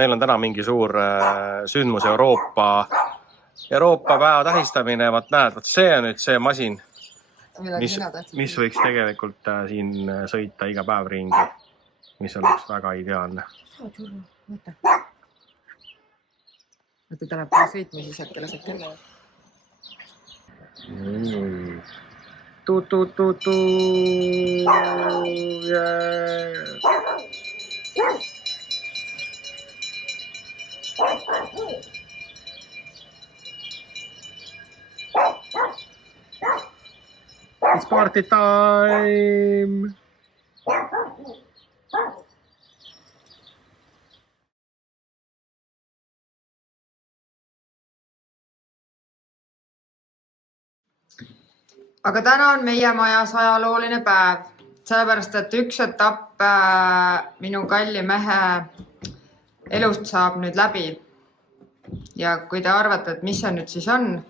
Meil on täna mingi suur sündmus Euroopa päeva tähistamine. Vaat näed, vot see on nüüd see masin, mis võiks tegelikult siin sõita iga päev ringi, mis oleks väga ideaalne. Võta täna päeva sõitma, siis äkki lased kella. Tu-tu-tu-tu. It's party time! Aga täna on meie majas ajalooline päev, sellepärast et üks etapp minu kalli mehe elust saab nüüd läbi. Ja kui te arvate, et mis see nüüd siis on,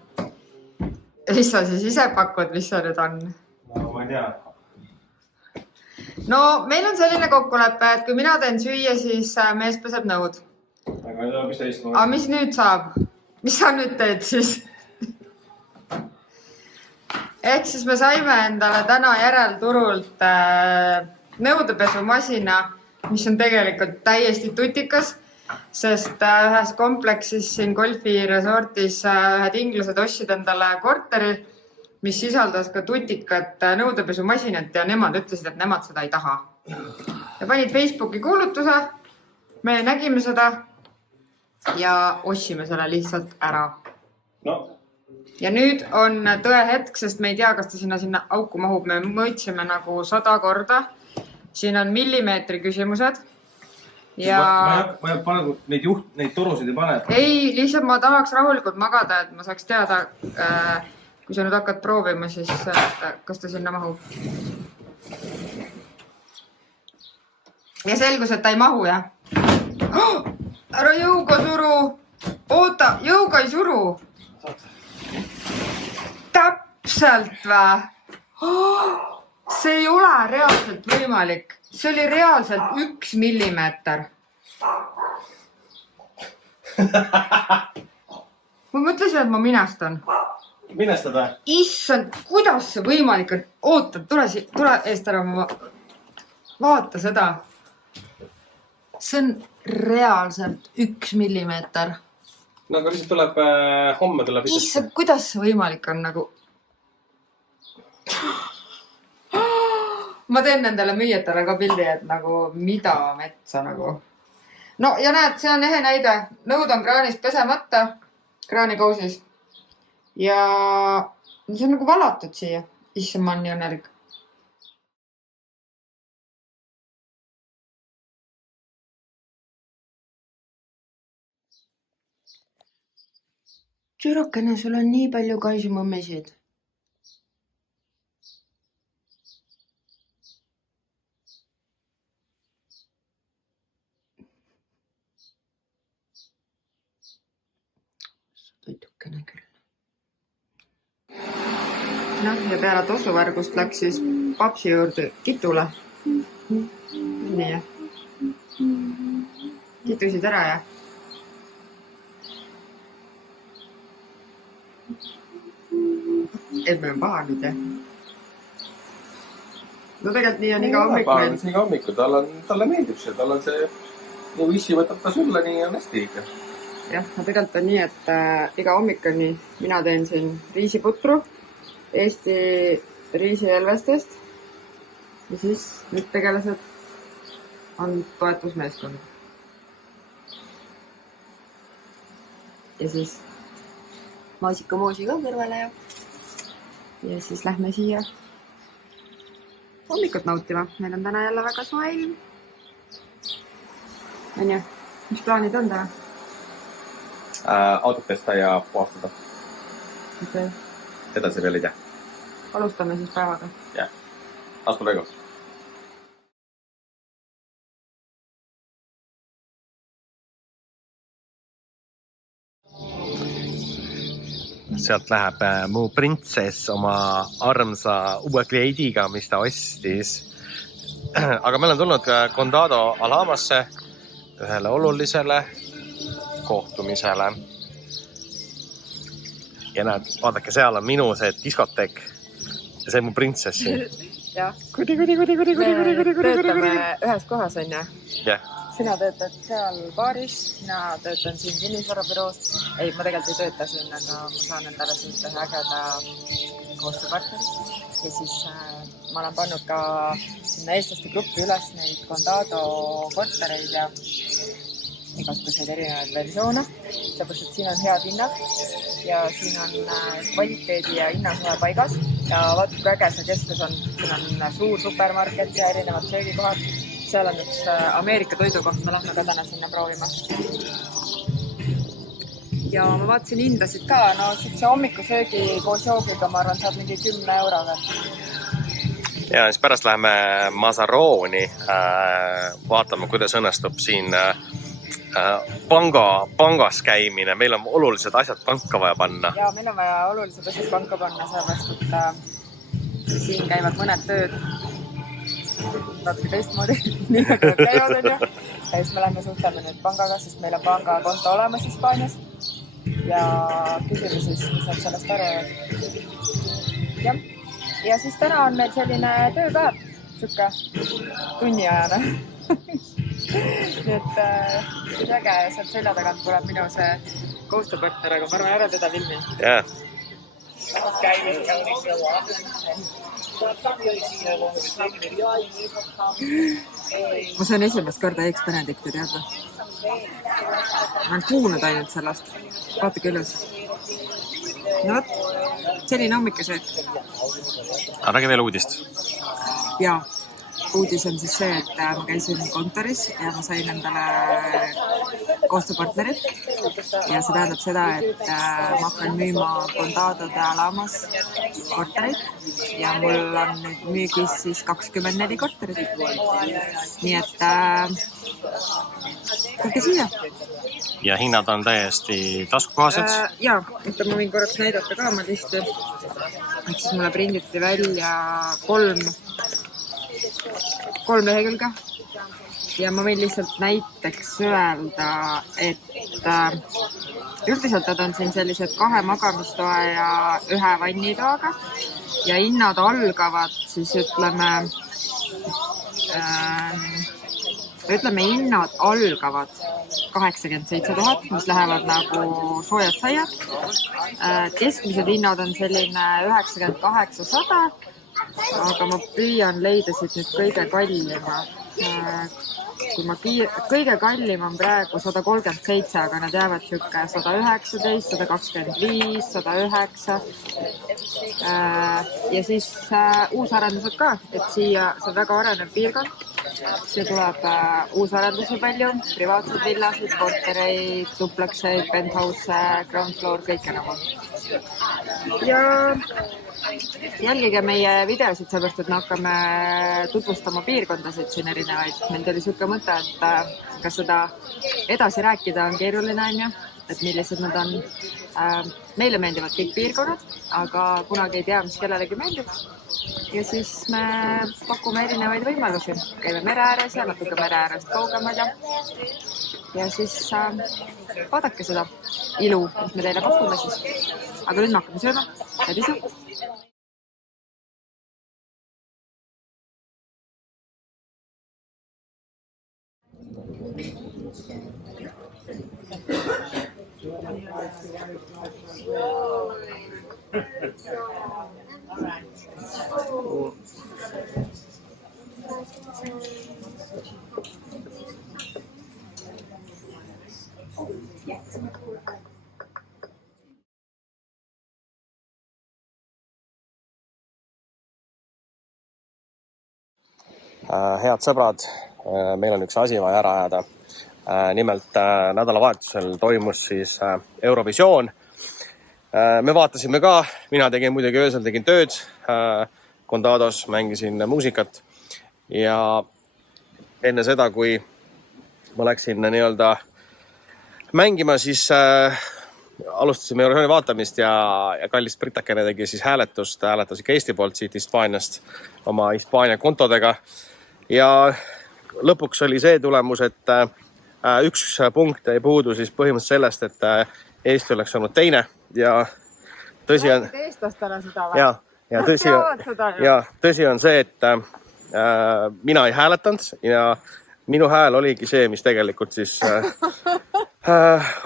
siis sa siis ise pakud, mis see nüüd on. No, ma ei tea. No, meil on selline kokkulepe, et kui mina teen süüa, siis mees peseb nõud. Aga mis nüüd saab? Mis sa nüüd teed siis? Ehk siis me saime endale täna järelturult nõudepesumasina, mis on tegelikult täiesti tutikas, sest ühes kompleksis siin golfi resortis ühed inglased ostsid endale korteri, mis sisaldas ka tutikat nõudepesumasinat ja nemad ütlesid, et nemad seda ei taha. Ja panid Facebooki kuulutuse, me nägime seda ja ostsime selle lihtsalt ära. No. Ja nüüd on tõe hetk, sest me ei tea, kas ta sinna auku mahub. Me mõõtsime nagu 100 korda. Siin on millimeetri küsimused. Ja... Ma panen neid torusid ei pane. Ei, lihtsalt ma tahaks rahulikult magada, et ma saaks teada, kui sa nüüd hakkad proovima, siis kas ta sinna mahub. Ja selgus, et ta ei mahu, jah. Ära jõuga suru. Oota, jõuga ei suru. Täpselt vä? See ei ole reaalselt võimalik. See oli reaalselt 1 millimeeter. Ma mõtlesin, et ma minestan. Minestada? Issand, kuidas see võimalik on? Oota, tule eest ära. Vaata seda. See on reaalselt 1 millimeeter. No aga lihtsalt tuleb, homme tuleb... Issand, kuidas see võimalik on nagu... Ma teen nendele müüjatele ka pildi, et nagu mida metsa nagu... No ja näed, see on ehe näide. Nõud on kraanis pesemata, kraanikousis. Ja see on nagu valatud siia. Issand, ma on nii õnnelik. Tüdrukene, sul on nii palju kaisumõmmisid. Toitukene küll. Ja peale tossuvärgust läks siis papsi juurde Kitule. Nii. Kitusid ära, jah? Emme on paha nüüd, jah? No tegelikult nii on iga hommik meil. Iga hommikul, talle meeldib see, tal on see, nii issi võtab ta sulle, nii on hästi ikka. Jah, tegelikult on nii, et iga hommik on nii. Mina teen siin riisiputru Eesti riisielvestest ja siis nüüd tegelased on toetusmeeskond. Ja siis maasikamoosi ka kõrvale ja siis lähme siia hommikut nautima. Meil on täna jälle väga soe ilm. On ju? Mis plaanid on täna? Autot pesta ja puhastada. Okay. Edasi veel ei tea. Alustame siis päevaga. Jah. Astu lõigu. Sealt läheb mu printsess oma armsa uue kleidiga, mis ta ostis. Aga meil on tulnud Condado Alhamasse ühele olulisele kohtumisele. Ja näed, vaadake, seal on minu see diskoteek ja see mu printsessi. Jah. Kudi. Me töötame ühes kohas, on ju? Jah. Sina töötad seal baaris, mina töötan siin kinnisvarabüroos. Ei, ma tegelikult ei tööta siin, aga ma saan endale siit ühe ägeda koostööpartneri. Ja siis ma olen pannud ka sinna eestlaste gruppi üles neid Condado kortereid ja igasuguseid erinevaid versioone. Seepärast, et siin on head hinnad ja siin on kvaliteedi ja hinnasuhe paigas. Ja vaata, kui äge see keskus on. Siin on suur supermarket ja erinevad söögikohad. Seal on üks Ameerika toidukoht, me lähme ka täna sinna proovima. Ja ma vaatasin hindasid ka, no see hommikusöögi koos joogiga, ma arvan, saab mingi 10 euroga. Ja siis pärast läheme Mazarooni, vaatame, kuidas õnnestub siin pangas käimine. Meil on olulised asjad panka vaja panna. Ja meil on vaja olulised asjad panka panna, sellepärast, et siin käivad mõned tööd natuke teistmoodi, nii nagu nad käivad, on ju. Ja siis me lähme suhtleme nüüd pangaga, sest meil on pangakonto olemas Hispaanias. Ja küsime siis, mis nad sellest arvavad. Ja siis täna on meil selline tööpäev, siuke tunniajane. Nii et äge, sealt selja tagant tuleb minu see koostööpartner, aga ma arvan ära teda filmi. Jah. Ma sain esimest korda Eggs Benedicti teada. Ma olen kuulnud ainult sellest. Vaata küllus. No võt, selline hommikusöök. Räägi veel uudist. Jaa, uudis on siis see, et ma käisin kontoris ja ma sain endale koostööpartnerit. Ja see tähendab seda, et ma hakkan müüma Condado de Alhamas korterit ja mul on nüüd müügis siis 24 korterit. Nii et tulge siia. Ja hinnad on täiesti taskukohased? Jaa, et ma võin korraks näidata ka oma listi. Et siis mulle prinditi välja 3 lehekülge. Ja ma võin lihtsalt näiteks öelda, et üldiselt nad on siin sellised 2 magamistoa ja 1 vannitoaga ja hinnad algavad siis ütleme hinnad algavad 87 000, mis lähevad nagu soojad saiad. Keskmised hinnad on selline 98-100, aga ma püüan leida siit nüüd kõige kallima. Kõige kallim on praegu 137, aga nad jäävad siuke 119, 125, 109. Ja siis uusarendused ka, et siia see on väga arenev piirkond. Siia tuleb uusarendusi palju, privaatsed villasid, kortereid, duplekseid, penthouse, ground floor, kõike nagu. Ja jälgige meie videosid, sellepärast, et me hakkame tutvustama piirkondasid siin erinevaid. Meil tuli siuke mõte, et kas seda edasi rääkida on keeruline, on ju, et millised nad on. Meile meeldivad kõik piirkonnad, aga kunagi ei tea, mis kellelegi meeldib. Ja siis me pakume erinevaid võimalusi. Käime mere ääres ja natuke mere äärest kaugemad. Ja siis vaadake seda ilu, mis me teile pakume siis. Aga nüüd me hakkame sööma. Hädisu! head sõbrad, meil on üks asi vaja ära ajada. Nimelt nädalavahetusel toimus siis Eurovisioon. Me vaatasime ka, mina tegin muidugi öösel, tegin tööd, Condados mängisin muusikat ja enne seda, kui ma läksin nii-öelda mängima, siis alustasime Eurovisiooni vaatamist ja kallis Britakene tegi siis hääletust, hääletas ikka Eesti poolt siit Hispaaniast oma Hispaania kontodega. Ja lõpuks oli see tulemus, et üks punkt ei puudu siis põhimõtteliselt sellest, et Eesti oleks olnud teine ja tõsi on... Eestlastele seda või? Ja tõsi on see, et mina ei hääletanud ja minu hääl oligi see, mis tegelikult siis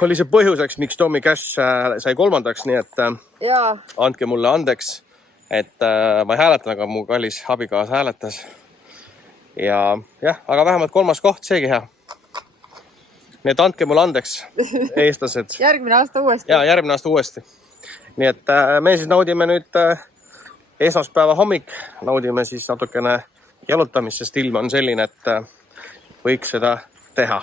oli see põhjuseks, miks Tommy Cash sai 3. Nii et andke mulle andeks, et ma ei hääletan, aga mu kallis abikaas hääletas. Ja jah, aga vähemalt 3. koht, seegi hea. Nii et andke mulle andeks, eestlased. Järgmine aasta uuesti. Ja, järgmine aasta uuesti. Nii et me siis naudime nüüd esmaspäeva hommik, naudime siis natukene jalutamist, sest ilm on selline, et võiks seda teha.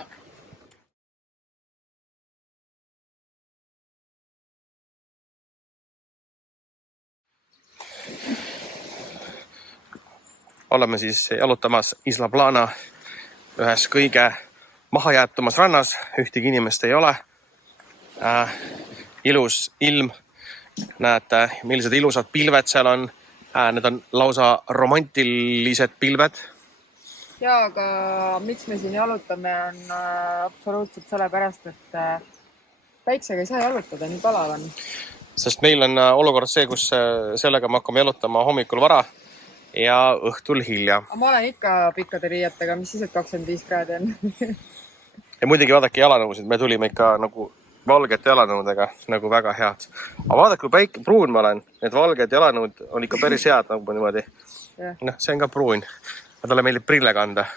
Oleme siis jalutamas Isla Plana ühes kõige mahajäetumas rannas, ühtegi inimest ei ole. Ilus ilm, näete, millised ilusad pilved seal on. Need on lausa romantilised pilved. Ja, aga miks me siin jalutame on absoluutselt sellepärast, et päiksega ei saa jalutada, nii palav on. Sest meil on olukord see, kus sellega me hakkame jalutama hommikul vara ja õhtul hilja. Ma olen ikka pikkade riietega, mis siis, et 25 kraadi on. Ja muidugi vaadake jalanõusid, me tulime ikka nagu valgete jalanõudega, nagu väga head. Aga vaadake, kui pruun ma olen, need valged jalanõud on ikka päris head nagu niimoodi. Noh, see on ka pruun. Talle meeldib prille kanda.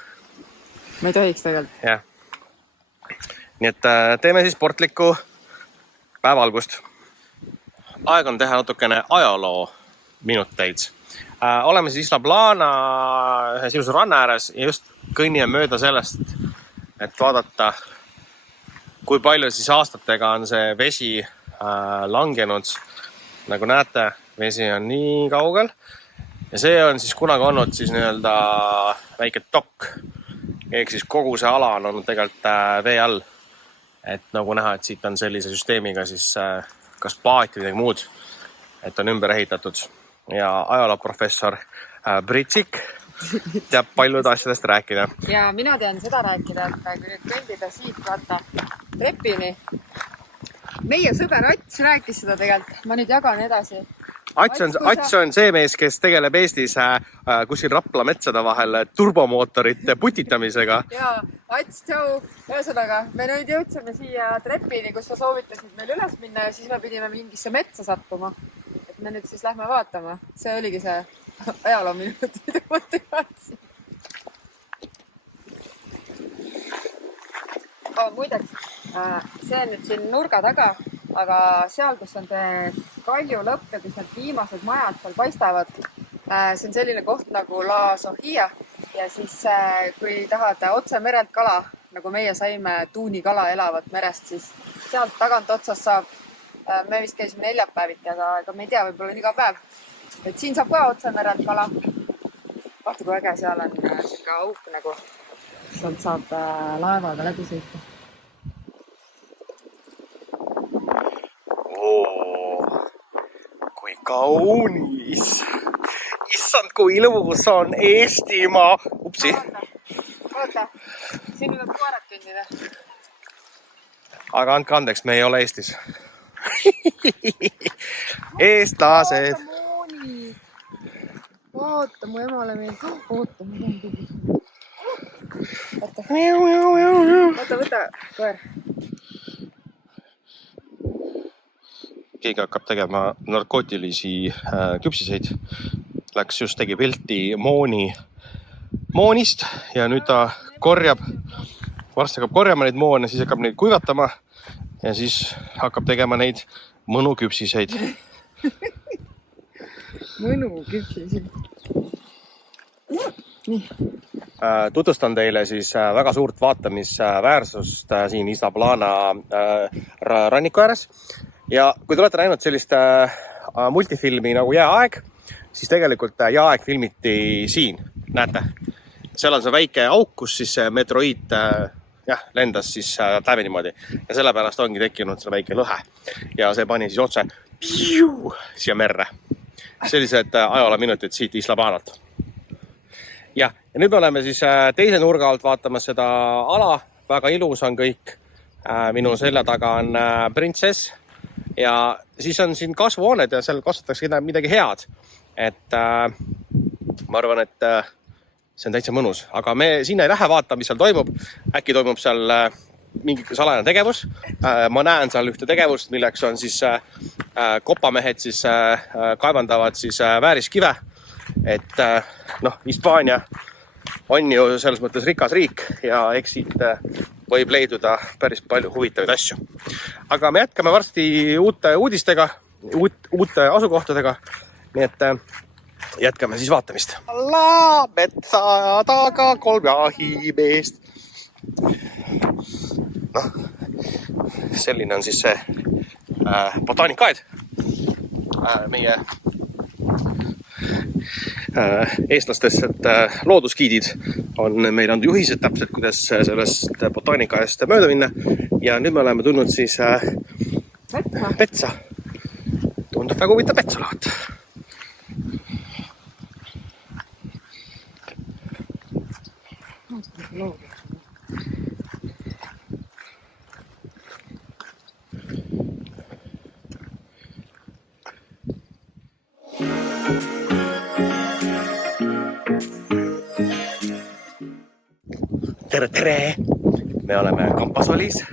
Ma ei tohiks tegelikult. Jah. Nii et teeme siis sportlikku päevalgust. Aeg on teha natukene ajaloo minuteid. Oleme siis Isla Plana ühes ilusa ranna ääres ja just kõnnime mööda sellest, et vaadata, kui palju siis aastatega on see vesi langenud. Nagu näete, vesi on nii kaugel. Ja see on siis kunagi olnud siis nii-öelda väike dokk. Ehk siis kogu see ala on olnud tegelikult vee all. Et nagu näha, et siit on sellise süsteemiga siis kas paati või muud, et on ümber ehitatud. Ja ajalooprofessor Britsik teab paljud asjadest rääkida. Ja mina tean seda rääkida, et kui nüüd kõndida siit vaata trepini. Meie sõber Ats rääkis seda tegelikult. Ma nüüd jagan edasi. Ats on see mees, kes tegeleb Eestis kuskil Rapla metsade vahel turbomootorite putitamisega. Ja, Ats, tšau. Ühesõnaga, me nüüd jõudsime siia trepini, kus sa soovitasid meil üles minna ja siis me pidime mingisse metsa sattuma. Et me nüüd siis lähme vaatama. See oligi see ajaloominut, mida ma teadsin. Muideks, see on nüüd siin nurga taga, aga seal, kus on see kalju lõpp ja kus need viimased majad seal paistavad, see on selline koht nagu La Sofia ja siis kui tahad otse merelt kala, nagu meie saime tuunikala elavat merest, siis sealt tagant otsast saab, me vist käisime neljapäeviti, aga me ei tea, võib-olla iga päev. Et siin saab ka otse merelt kala. Vaata, kui äge seal on selline auk nagu, sealt saab laevaga läbi sõita. Kui kaunis! Issand, kui ilus on Eestimaa! Upsi! Oota, siin võib koerad kõndida. Aga andke andeks, me ei ole Eestis. Eestlased! Oota, mu emale meil. Oota, ma tean kõigis. Oota, võta koer. Keegi hakkab tegema narkootilisi küpsiseid. Läks just tegi pilti moonist ja nüüd ta korjab, varsti hakkab korjama neid moone, siis hakkab neid kuivatama ja siis hakkab tegema neid mõnuküpsiseid. Mõnuküpsiseid. Nii. tutvustan teile siis väga suurt vaatamisväärsust siin Isla Plana ranniku ääres. Ja kui te olete näinud sellist multifilmi nagu Jääaeg, siis tegelikult Jääaeg filmiti siin, näete. Seal on see väike auk, kus siis meteoriit lendas siis läbi niimoodi. Ja sellepärast ongi tekkinud selle väike lõhe. Ja see pani siis otse siia merre. Sellised ajaloominutid siit Isla Planalt. Ja nüüd me oleme siis teise nurga alt vaatamas seda ala. Väga ilus on kõik. Minu selja taga on Printsess. Ja siis on siin kasvuhooned ja seal kasvatakse midagi head. Et ma arvan, et see on täitsa mõnus. Aga me sinna ei lähe vaata, mis seal toimub. Äkki toimub seal mingi salajane tegevus. Ma näen seal ühte tegevust, milleks on siis kopamehed siis kaevandavad siis vääriskive. Et Hispaania on ju selles mõttes rikas riik ja eks siit võib leiduda päris palju huvitavaid asju. Aga me jätkame varsti uute uudistega, uute asukohtadega. Nii et jätkame siis vaatamist. Metsa taga 3 jahimeest. Selline on siis see botaanikaed. Meie eestlastest loodusgiidid on meil andnud juhised täpselt, kuidas sellest botaanikaest mööda minna. Ja nüüd me oleme tulnud siis metsa. Tundub väga huvitav metsalaat. Tere, tere! Me oleme Kampasolis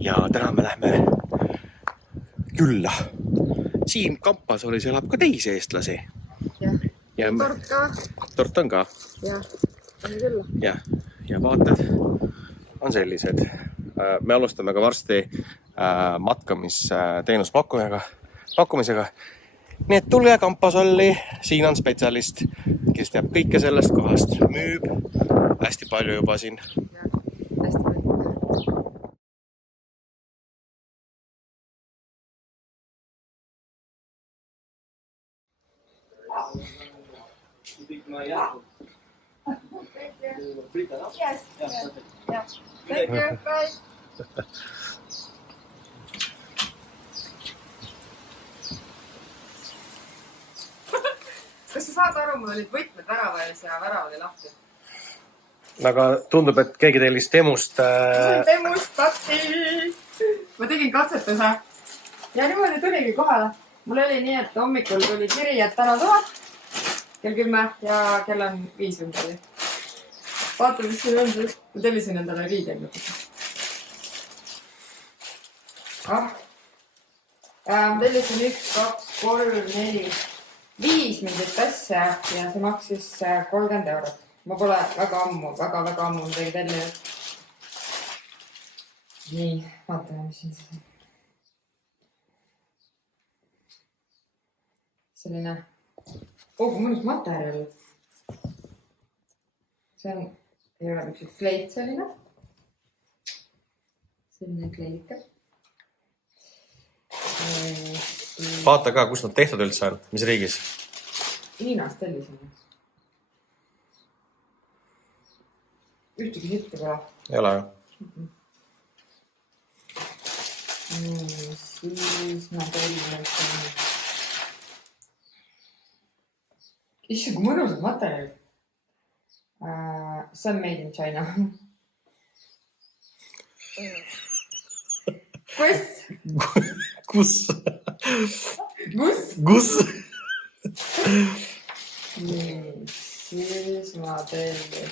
ja täna me lähme külla. Siin Kampasolis elab ka teisi eestlasi. Ja tort ka. Tort on ka. Ja, on küll. Ja vaated on sellised. Me alustame ka varsti matkamisteenuspakkumisega. Nii et tulge Kampasolli, siin on spetsialist, kes teab kõike sellest kohast, müüb hästi palju juba siin. Ja, hästi palju. Yes. Yeah. Thank you. Bye. Kas sa saad aru, mul olid võtmed väravas ja värav oli lahti? Aga tundub, et keegi tellis temust... Temust patti! Ma tegin katsetuse. Ja niimoodi tuligi kohale. Mul oli nii, et hommikul tuli kiri, et täna tuleb kell 10 ja kell on 5 ümber. Vaata, mis siin on. Ma tellisin endale riidega. Tellisin 1, 2, 3, 4... 5 mingit asja ja see maksis 30 €. Ma pole väga ammu midagi tellinud. Nii, vaatame, mis siin siis on. Selline, kui mõnus materjal. See on, ei ole üks kleit selline. Selline kleidike. Vaata ka, kus nad tehtud üldse on, mis riigis? Hiinast tellisin. Ühtegi hitti pole. Ei ole ju. Siis ma tellisin. Issand, kui mõnusad materjalid. See on made in China. Kus? Nii, siis ma tellisin.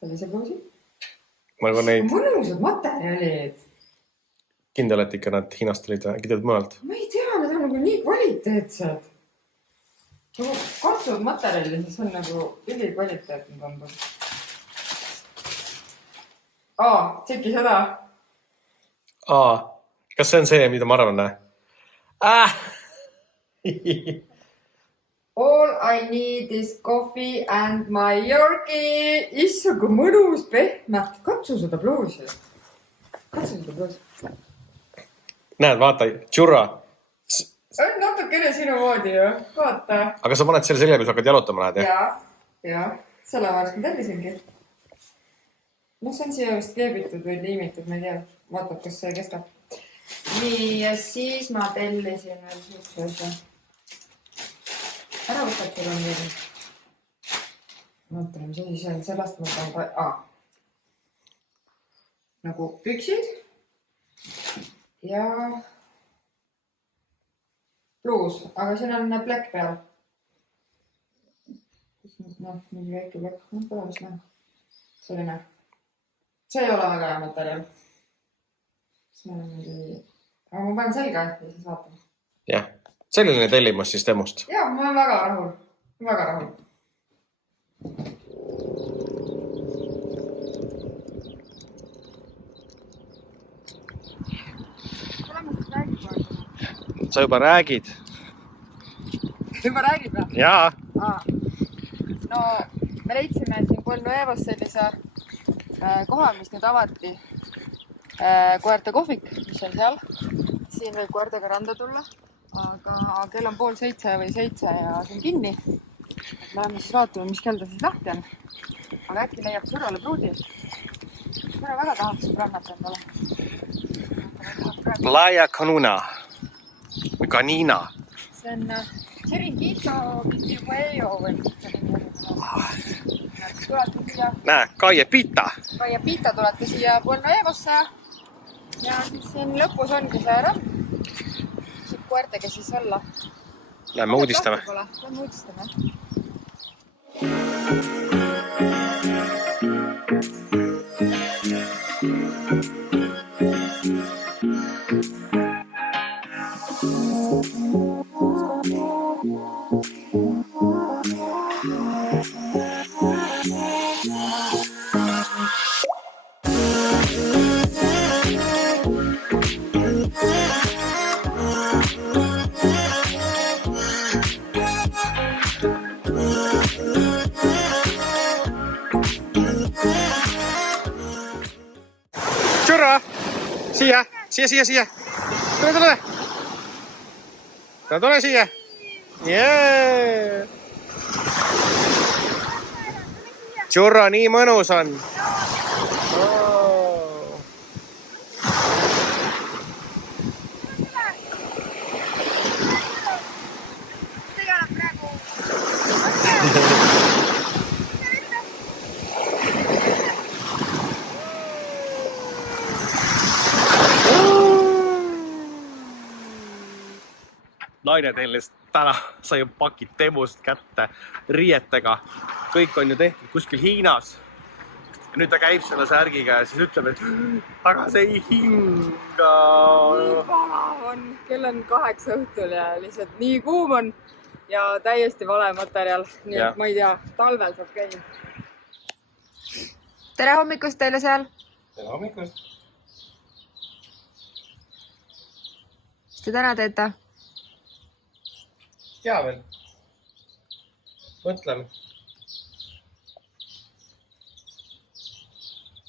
Sellise pluusi. Mõnusad materjalid. Kindel, et ikka nad Hiinast olid ja äkki tulid mõnelt? Ma ei tea, need on nagu nii kvaliteetsed. Nagu katsuvad materjali, siis on nagu üli kvaliteetne tundub. Tšeki seda. Kas see on see, mida ma arvan? All I need is coffee and my Yorkie. Issa, kui mõnus, pehme. Katsu seda pluusi. Näed, vaata, Tšurra. On natukene sinu moodi ju. Vaata. Aga sa paned selle selja, kui sa hakkad jalutama lähed, jah? Ja. Sellepärast ma tellisingi. No see on siia vist kleebitud või liimitud, ma ei tea. Vaatab, kas see kestab. Nii, ja siis ma tellisin veel siukse asja. Ära võtad sul on veel. Mõtleme, mis asi see on. Sellest ma tahan nagu püksid ja pluus, aga siin on plekk peal. Noh, mingi väike plekk. No, pole vist näha. Selline. See ei ole väga hea materjal. See on mingi... Aga ma panen selga ja siis vaatame. Jah. Selline tellimus siis temust. Jaa, ma olen väga rahul. Väga rahul. Sa juba räägid. Juba räägid või? Jaa. No, me leidsime siin Polnuevos sellise koha, mis nüüd avati. Koerte kohvik, mis on seal. Siin võib koertega randa tulla. Aga kell on 6:30 või 7 ja see on kinni. Me läheme siis vaatama, mis kell ta siis lahti on. Aga äkki leiab Tšurrale pruudi. Tšurra väga tahaks rannata endale. Playa Canuna. Või Canina. See on Chiringuito Vitivueo või tulete siia. Näe, Calle Pita. Calle Pita tulete siia Polnuevosse. Ja siis siin lõpus ongi see ramm. Koertega siis olla. Lähme uudistame. Lähme uudistame. Tšurra! Siia! Tule siia! Jee! Tšurra, nii mõnus on! Naine tellis täna, sai pakid temust kätte riietega. Kõik on ju tehtud kuskil Hiinas. Ja nüüd ta käib selle särgiga ja siis ütleb, et aga see ei hinga. Nii palav on. Kell on 8 õhtul ja lihtsalt nii kuum on ja täiesti vale materjal. Nii et ma ei tea, talvel saab käia. Tere hommikust teile seal. Tere hommikust. Mis te täna teete? Jaa veel. Mõtleme.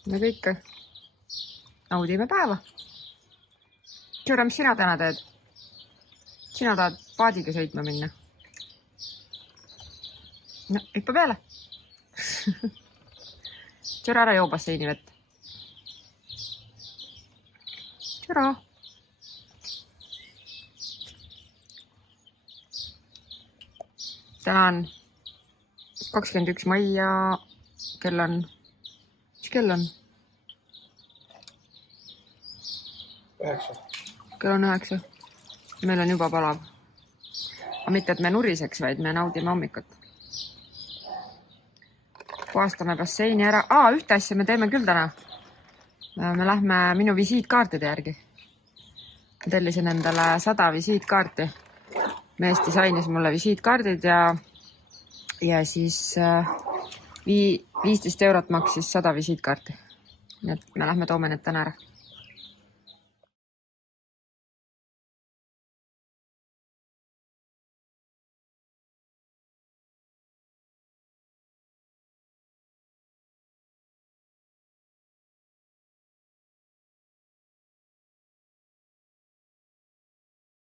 Nagu ikka. Naudime päeva. Tšurra, mis sina täna teed? Sina tahad paadiga sõitma minna? No, hüppa peale. Tšurra, ära joo basseini vett. Tšurra. Täna on 21. mai ja kell on... Mis kell on? 9. Kell on 9. Meil on juba palav. Aga mitte, et me nuriseks, vaid me naudime hommikut. Puhastame basseini ära. Ühte asja me teeme küll täna. Me lähme minu visiitkaartide järgi. Ma tellisin endale 100 visiitkaarti. Mees disainis mulle visiitkaardid ja siis 15 € maksis 100 visiitkaarti. Nii et me lähme toome need täna ära.